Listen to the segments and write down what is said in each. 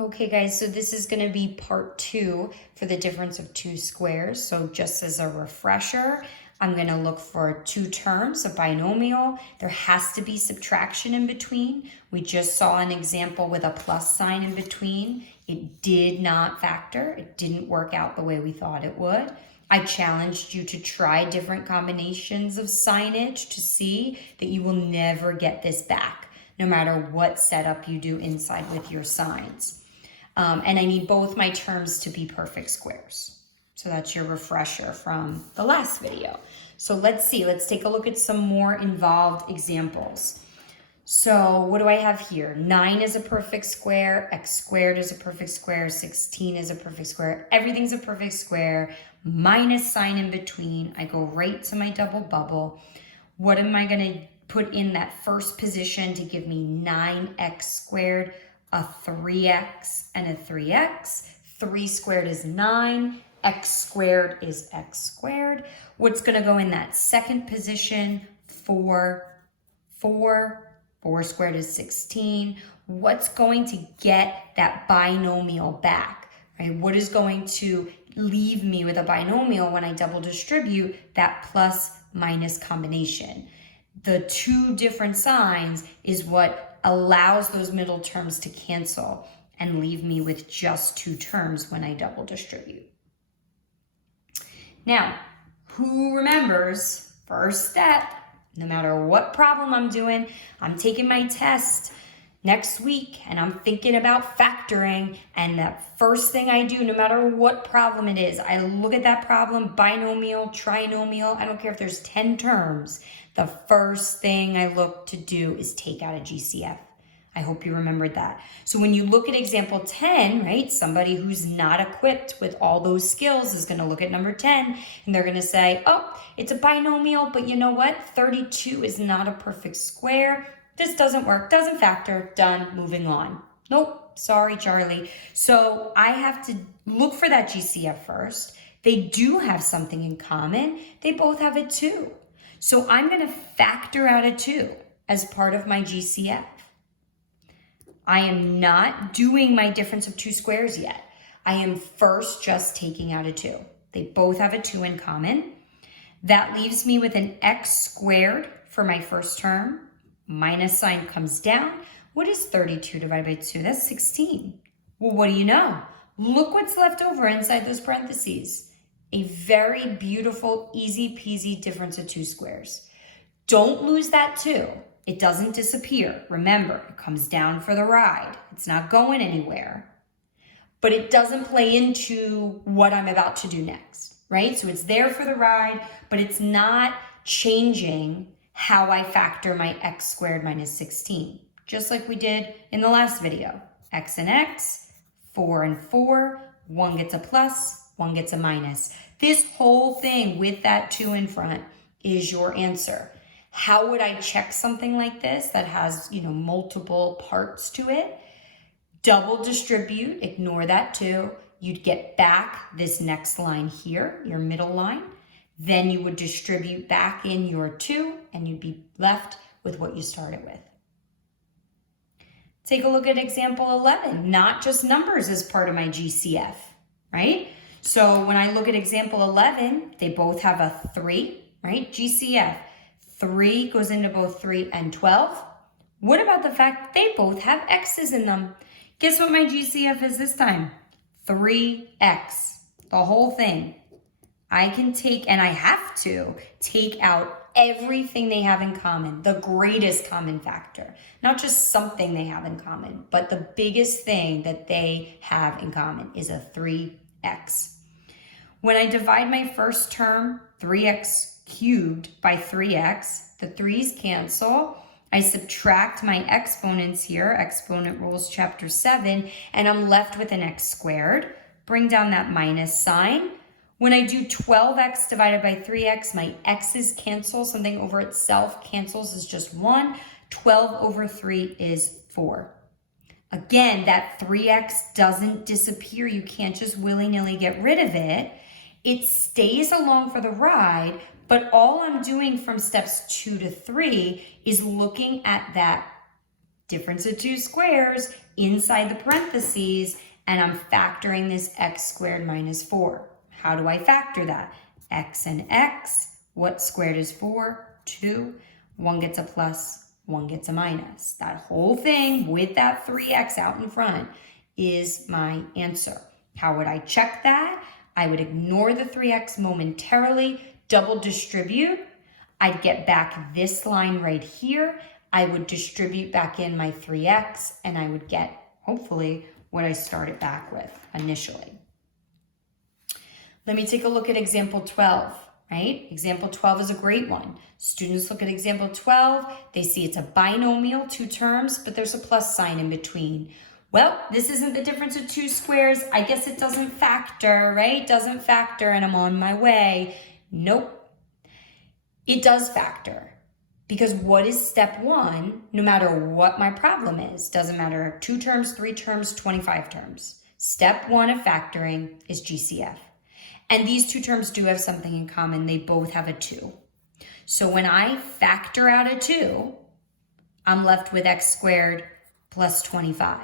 Okay guys, so this is going to be part 2 for the difference of two squares. So just as a refresher, I'm going to look for two terms, a binomial. There has to be subtraction in between. We just saw an example with a plus sign in between. It did not factor. It didn't work out the way we thought it would. I challenged you to try different combinations of signage to see that you will never get this back, no matter what setup you do inside with your signs. And I need both my terms to be perfect squares. So that's your refresher from the last video. So let's see, let's take a look at some more involved examples. So what do I have here? 9 is a perfect square, x squared is a perfect square, 16 is a perfect square, everything's a perfect square, minus sign in between. I go right to my double bubble. What am I going to put in that first position to give me 9x squared? A 3x and a 3x. 3 squared is 9. X squared is x squared. What's going to go in that second position? 4. 4 squared is 16. What's going to get that binomial back? Right? What is going to leave me with a binomial when I double distribute that plus minus combination? The two different signs is what allows those middle terms to cancel and leave me with just two terms when I double distribute. Now, who remembers first step? No matter what problem I'm doing, I'm taking my test next week and I'm thinking about factoring, and that first thing I do, no matter what problem it is, I look at that problem, binomial, trinomial, I don't care if there's 10 terms, the first thing I look to do is take out a GCF. I hope you remembered that. So when you look at example 10, right, somebody who's not equipped with all those skills is going to look at number 10 and they're going to say, oh, it's a binomial, but you know what? 32 is not a perfect square. This doesn't work, doesn't factor, done, moving on. Nope, sorry, Charlie. So I have to look for that GCF first. They do have something in common. They both have a 2. So I'm going to factor out a 2 as part of my GCF. I am not doing my difference of two squares yet. I am first just taking out a 2. They both have a 2 in common. That leaves me with an x squared for my first term. Minus sign comes down. What is 32 divided by 2? That's 16. Well, what do you know? Look what's left over inside those parentheses. A very beautiful, easy peasy difference of two squares. Don't lose that 2. It doesn't disappear. Remember, it comes down for the ride. It's not going anywhere. But it doesn't play into what I'm about to do next, right? So it's there for the ride, but it's not changing how I factor my x squared minus 16, just like we did in the last video. X and x, 4 and 4, one gets a plus, one gets a minus. This whole thing with that 2 in front is your answer. How would I check something like this that has, multiple parts to it? Double distribute, ignore that 2. You'd get back this next line here, your middle line. Then you would distribute back in your 2 and you'd be left with what you started with. Take a look at example 11, not just numbers as part of my GCF, right? So when I look at example 11, they both have a 3, right? GCF, 3 goes into both 3 and 12. What about the fact they both have x's in them? Guess what my GCF is this time? 3x, the whole thing. I can take, and I have to, take out everything they have in common, the greatest common factor. Not just something they have in common, but the biggest thing that they have in common is a 3x. When I divide my first term, 3x cubed, by 3x, the 3's cancel. I subtract my exponents here, exponent rules chapter 7, and I'm left with an x squared. Bring down that minus sign. When I do 12x divided by 3x, my x's cancel. Something over itself cancels is just 1. 12 over 3 is 4. Again, that 3x doesn't disappear. You can't just willy-nilly get rid of it. It stays along for the ride, but all I'm doing from steps 2 to 3 is looking at that difference of two squares inside the parentheses, and I'm factoring this x squared minus 4. How do I factor that? X and x. What squared is 4? 2. 1 gets a plus, 1 gets a minus. That whole thing with that 3x out in front is my answer. How would I check that? I would ignore the 3x momentarily, double distribute. I'd get back this line right here. I would distribute back in my 3x, and I would get, hopefully, what I started back with initially. Let me take a look at example 12, right? Example 12 is a great one. Students look at example 12, they see it's a binomial, 2 terms, but there's a plus sign in between. Well, this isn't the difference of 2 squares. I guess it doesn't factor, right? Doesn't factor, and I'm on my way. Nope. It does factor. Because what is step 1, no matter what my problem is? Doesn't matter 2 terms, 3 terms, 25 terms. Step 1 of factoring is GCF. And these 2 terms do have something in common. They both have a 2. So when I factor out a 2, I'm left with x squared plus 25,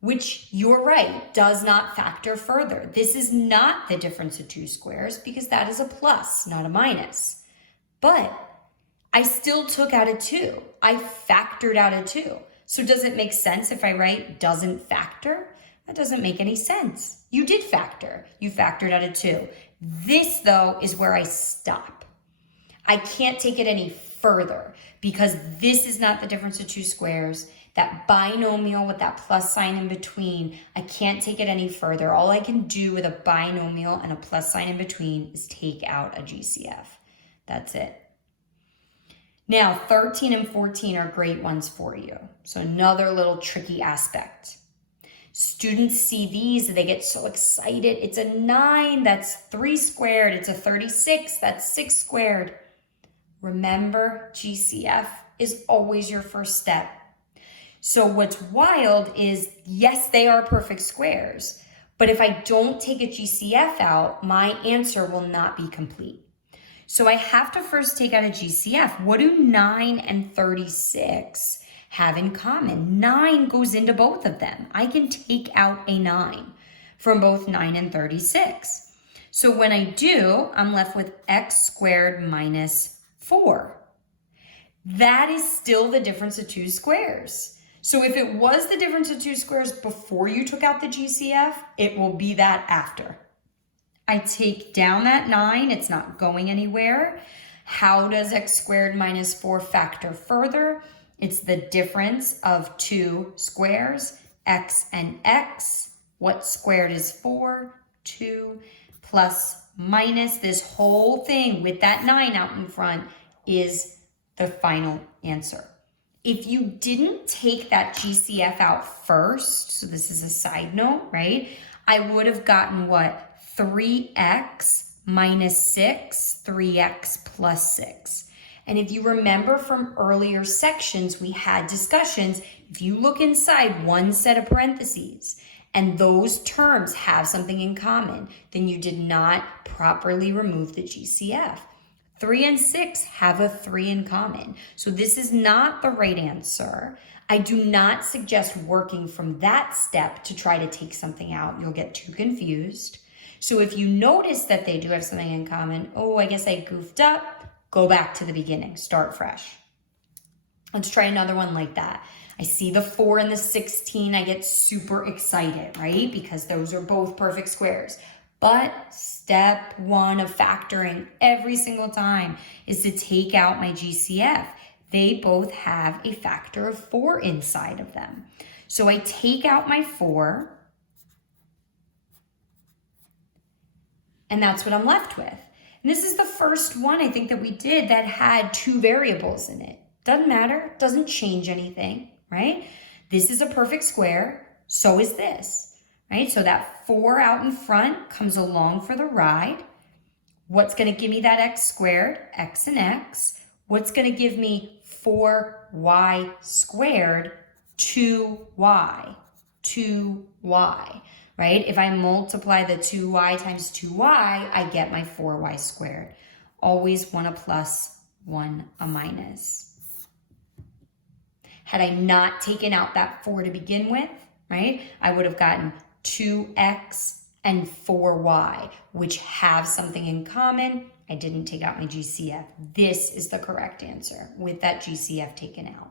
which, you're right, does not factor further. This is not the difference of 2 squares because that is a plus, not a minus. But I still took out a 2. I factored out a 2. So does it make sense if I write doesn't factor? That doesn't make any sense. You did factor. You factored out a 2. This, though, is where I stop. I can't take it any further because this is not the difference of 2 squares. That binomial with that plus sign in between, I can't take it any further. All I can do with a binomial and a plus sign in between is take out a GCF. That's it. Now, 13 and 14 are great ones for you. So another little tricky aspect. Students see these and they get so excited. It's a 9, that's 3 squared. It's a 36, that's 6 squared. Remember, GCF is always your first step. So what's wild is, yes, they are perfect squares. But if I don't take a GCF out, my answer will not be complete. So I have to first take out a GCF. What do 9 and 36 have in common? 9 goes into both of them. I can take out a 9 from both 9 and 36. So when I do, I'm left with x squared minus 4. That is still the difference of 2 squares. So if it was the difference of 2 squares before you took out the GCF, it will be that after. I take down that 9, it's not going anywhere. How does x squared minus 4 factor further? It's the difference of 2 squares, x and x. What squared is 4? 2 plus minus this whole thing with that 9 out in front is the final answer. If you didn't take that GCF out first, so this is a side note, right? I would have gotten what? 3x minus 6, 3x plus 6. And if you remember from earlier sections, we had discussions. If you look inside one set of parentheses and those terms have something in common, then you did not properly remove the GCF. 3 and 6 have a 3 in common. So this is not the right answer. I do not suggest working from that step to try to take something out. You'll get too confused. So if you notice that they do have something in common, oh, I guess I goofed up, go back to the beginning, start fresh. Let's try another one like that. I see the 4 and the 16, I get super excited, right? Because those are both perfect squares. But step 1 of factoring every single time is to take out my GCF. They both have a factor of 4 inside of them. So I take out my 4, and that's what I'm left with. And this is the first one I think that we did that had 2 variables in it. Doesn't matter, doesn't change anything, right? This is a perfect square, so is this, right? So that 4 out in front comes along for the ride. What's gonna give me that x squared? X and x. What's gonna give me 4y squared? 2y, 2y. Right? If I multiply the 2y times 2y, I get my 4y squared. Always 1 a plus, 1 a minus. Had I not taken out that 4 to begin with, right, I would have gotten 2x and 4y, which have something in common. I didn't take out my GCF. This is the correct answer with that GCF taken out.